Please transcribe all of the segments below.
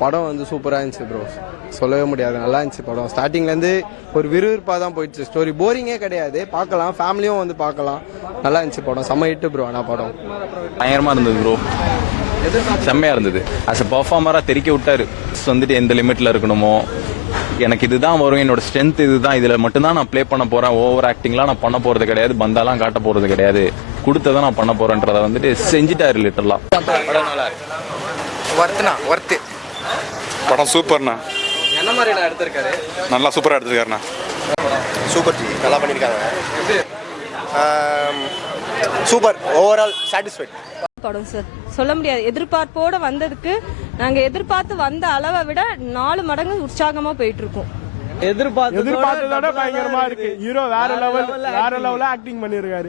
படம் வந்து சூப்பராக இருந்துச்சு ப்ரோ, சொல்லவே முடியாது. நல்லா இருந்துச்சு படம். ஸ்டார்டிங்லேருந்து ஒரு விறுவிறுப்பாக தான் போயிடுச்சு. ஸ்டோரி போரிங்கே கிடையாது, பார்க்கலாம், ஃபேமிலியும் வந்து பார்க்கலாம். நல்லா இருந்துச்சு படம், செம்ம ஹிட்டு ப்ரோ. ஆனால் படம் பயங்கரமாக இருந்தது ப்ரோ, செம்மையாக இருந்தது. அஸ் அ பர்ஃபார்மராக தெரிக்க விட்டாரு. வந்துட்டு எந்த லிமிட்டில் இருக்கணுமோ, எனக்கு இதுதான் வரும், என்னோட ஸ்ட்ரென்த் இதுதான், இதில் மட்டும்தான் நான் ப்ளே பண்ண போகிறேன், ஓவர் ஆக்டிங்லாம் நான் பண்ண போகிறது கிடையாது, பந்தாலாம் காட்ட போகிறது கிடையாது, கொடுத்ததான் நான் பண்ண போகிறேன்றதை வந்துட்டு செஞ்சுட்டாரு லிட்டரலாக. படம் நல்லா ஒர்த்து படம் சூப்பர்ண்ணா. என்ன மாதிரி நான் எடுத்திருக்காரு? நல்லா சூப்பராக எடுத்துருக்காருண்ணா. சூப்பர் ஜி, நல்லா பண்ணியிருக்காங்க. சூப்பர், ஓவரால் சாட்டிஸ்ஃபைட் படம் சார். சொல்ல முடியாது, எதிர்பார்ப்போட வந்ததுக்கு நாங்க எதிர்பார்த்து வந்த அளவை விட 4 மடங்கு உற்சாகமா போயிட்டு இருக்கோம். எதிர்பார்த்ததோட பயங்கரமா இருக்கு. ஹீரோ வேற லெவல்ல ஆக்டிங் பண்ணிருக்காரு.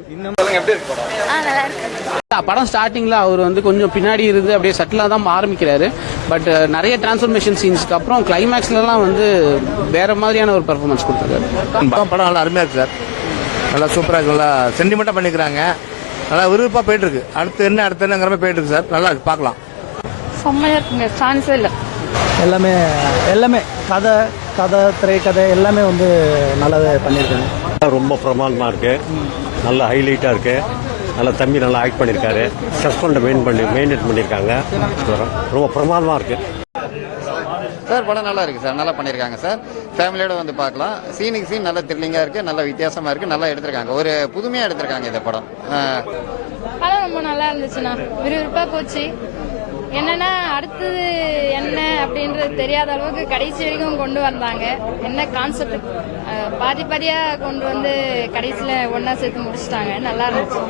நல்லா இருக்கு படம். ஸ்டார்டிங்ல அவர் வந்து கொஞ்சம் பின்னாடி இருந்து அப்படியே சட்டிலா தான் ஆரம்பிக்கிறாரு. பட் நிறைய டிரான்ஸ்ஃபர்மேஷன் சீன்ஸ்க்கு அப்புறம் கிளைமேக்ஸ்லாம் வந்து வேற மாதிரியான ஒரு பெர்ஃபார்மன்ஸ் கொடுத்துருக்காரு. படம் நல்லா அருமையா இருக்கு சார், நல்லா சூப்பரா இருக்கு, நல்லா சென்டிமெண்டா பண்ணிக்கிறாங்க, நல்லா விருப்பா போயிட்டு இருக்கு. அடுத்து என்னங்கிற மாதிரி போயிட்டு இருக்கு சார், நல்லா இருக்கு, பார்க்கலாம். செம்மையா இருக்குங்க, சான்ஸே இல்லை. எல்லாமே கதை திரைக்கதை எல்லாமே வந்து நல்லாவே பண்ணியிருக்காங்க. ரொம்ப பிரமாதமாக இருக்கு, நல்ல ஹைலைட்டாக இருக்கு, நல்லா தம்பி நல்லா ஆக்ட் பண்ணியிருக்காரு, சஸ்பெண்டை மெயின்டைன் பண்ணியிருக்காங்க, ரொம்ப பிரமாதமாக இருக்கு சார். படம் நல்லா இருக்கு சார், நல்லா பண்ணியிருக்காங்க சார். ஃபேமிலியோட வந்து பார்க்கலாம். சீனுக்கு சீன் நல்லா த்ரில்லிங்காக இருக்கு, நல்லா வித்தியாசமா இருக்கு, நல்லா எடுத்திருக்காங்க, ஒரு புதுமையாக எடுத்திருக்காங்க இந்த படம். படம் ரொம்ப நல்லா இருந்துச்சுண்ணா, விறுவிறுப்பா போச்சு. என்னன்னா அடுத்தது என்ன அப்படின்றது தெரியாத அளவுக்கு கடைசி வரைக்கும் கொண்டு வந்தாங்க. என்ன கான்செப்ட் பாதியா கொண்டு வந்து கடைசியில ஒன்னா சேர்த்து முடிச்சிட்டாங்க, நல்லா இருந்துச்சு.